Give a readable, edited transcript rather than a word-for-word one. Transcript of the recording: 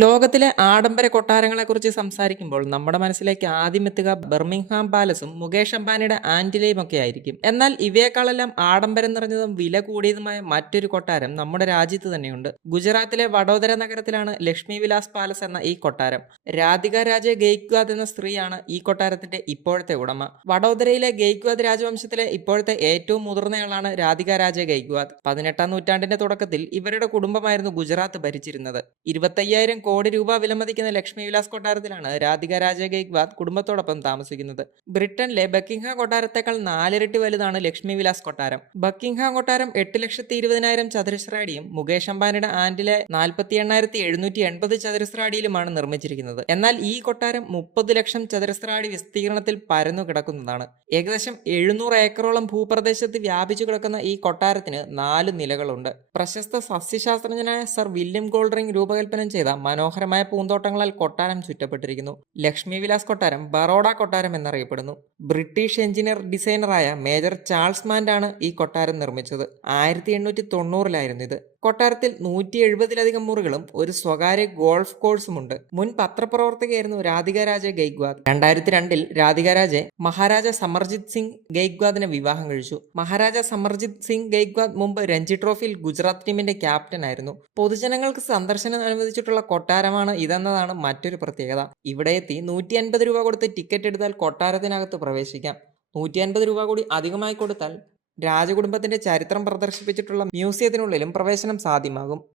ലോകത്തിലെ ആഡംബര കൊട്ടാരങ്ങളെക്കുറിച്ച് സംസാരിക്കുമ്പോൾ നമ്മുടെ മനസ്സിലേക്ക് ആദ്യം എത്തുക ബർമിംഗ്ഹാം പാലസും മുകേഷ് അംബാനിയുടെ ആന്റിലയും ഒക്കെ ആയിരിക്കും. എന്നാൽ ഇവയെക്കാളെല്ലാം ആഡംബരം നിറഞ്ഞതും വില കൂടിയതുമായ മറ്റൊരു കൊട്ടാരം നമ്മുടെ രാജ്യത്ത് തന്നെയുണ്ട്. ഗുജറാത്തിലെ വഡോദര നഗരത്തിലാണ് ലക്ഷ്മി വിലാസ് പാലസ് എന്ന ഈ കൊട്ടാരം. രാധിക രാജെ ഗെയ്ക്വാദ് എന്ന സ്ത്രീയാണ് ഈ കൊട്ടാരത്തിന്റെ ഇപ്പോഴത്തെ ഉടമ. വഡോദരയിലെ ഗെയ്ക്വാദ് രാജവംശത്തിലെ ഇപ്പോഴത്തെ ഏറ്റവും മുതിർന്നയാളാണ് രാധിക രാജെ ഗെയ്ക്വാദ്. 18-ാം നൂറ്റാണ്ടിന്റെ തുടക്കത്തിൽ ഇവരുടെ കുടുംബമായിരുന്നു ഗുജറാത്ത് ഭരിച്ചിരുന്നത്. 25,000 കോടി രൂപ വിലമതിക്കുന്ന ലക്ഷ്മി വിലാസ് കൊട്ടാരത്തിലാണ് രാധിക രാജെ ഗെയ്ക്വാദ് കുടുംബത്തോടൊപ്പം താമസിക്കുന്നത്. ബ്രിട്ടനിലെ ബക്കിംഗ്ഹാം കൊട്ടാരത്തേക്കാൾ 4 ഇരട്ടി വലുതാണ് ലക്ഷ്മി വിലാസ് കൊട്ടാരം. ബക്കിംഗ്ഹാം കൊട്ടാരം 8,20,000 ചതുരശ്ര അടിയും മുകേഷ് അംബാനിയുടെ ആന്റിലെ 48,780 ചതുരശ്ര അടിയിലുമാണ് നിർമ്മിച്ചിരിക്കുന്നത്. എന്നാൽ ഈ കൊട്ടാരം 30 ലക്ഷം ചതുരശ്ര അടി വിസ്തീർണത്തിൽ പരന്നു കിടക്കുന്നതാണ്. ഏകദേശം 700 ഏക്കറോളം ഭൂപ്രദേശത്ത് വ്യാപിച്ചു കിടക്കുന്ന ഈ കൊട്ടാരത്തിന് 4 നിലകളുണ്ട്. പ്രശസ്ത സസ്യശാസ്ത്രജ്ഞനായ സർ വില്യം ഗോൾഡറിംഗ് രൂപകൽപ്പന ചെയ്ത മനോഹരമായ പൂന്തോട്ടങ്ങളാൽ കൊട്ടാരം ചുറ്റപ്പെട്ടിരിക്കുന്നു. ലക്ഷ്മി വിലാസ് കൊട്ടാരം ബറോഡ കൊട്ടാരം എന്നറിയപ്പെടുന്നു. ബ്രിട്ടീഷ് എഞ്ചിനീയർ ഡിസൈനറായ മേജർ ചാൾസ് മാൻഡാണ് ഈ കൊട്ടാരം നിർമ്മിച്ചത്. 1890-ലായിരുന്നു ഇത്. കൊട്ടാരത്തിൽ 170-ലധികം മുറികളും ഒരു സ്വകാര്യ ഗോൾഫ് കോഴ്സുമുണ്ട്. മുൻ പത്രപ്രവർത്തകയായിരുന്നു രാധിക രാജെ ഗെയ്ക്വാദ്. 2002-ൽ രാധിക രാജെ മഹാരാജ സമർജിത് സിംഗ് ഗെയ്ക്വാദിനെ വിവാഹം കഴിച്ചു. മഹാരാജ സമർജിത് സിംഗ് ഗെയ്ക്വാദ് മുമ്പ് രഞ്ജി ട്രോഫിയിൽ ഗുജറാത്ത് ടീമിന്റെ ക്യാപ്റ്റൻ ആയിരുന്നു. പൊതുജനങ്ങൾക്ക് സന്ദർശനം അനുവദിച്ചിട്ടുള്ള കൊട്ടാരമാണ് ഇതെന്നതാണ് മറ്റൊരു പ്രത്യേകത. ഇവിടെ എത്തി 150 രൂപ കൊടുത്ത് ടിക്കറ്റ് എടുത്താൽ കൊട്ടാരത്തിനകത്ത് പ്രവേശിക്കാം. 150 രൂപ കൂടി അധികമായി കൊടുത്താൽ രാജകുടുംബത്തിന്റെ ചരിത്രം പ്രദർശിപ്പിച്ചിട്ടുള്ള മ്യൂസിയത്തിനുള്ളിലും പ്രവേശനം സാധ്യമാകും.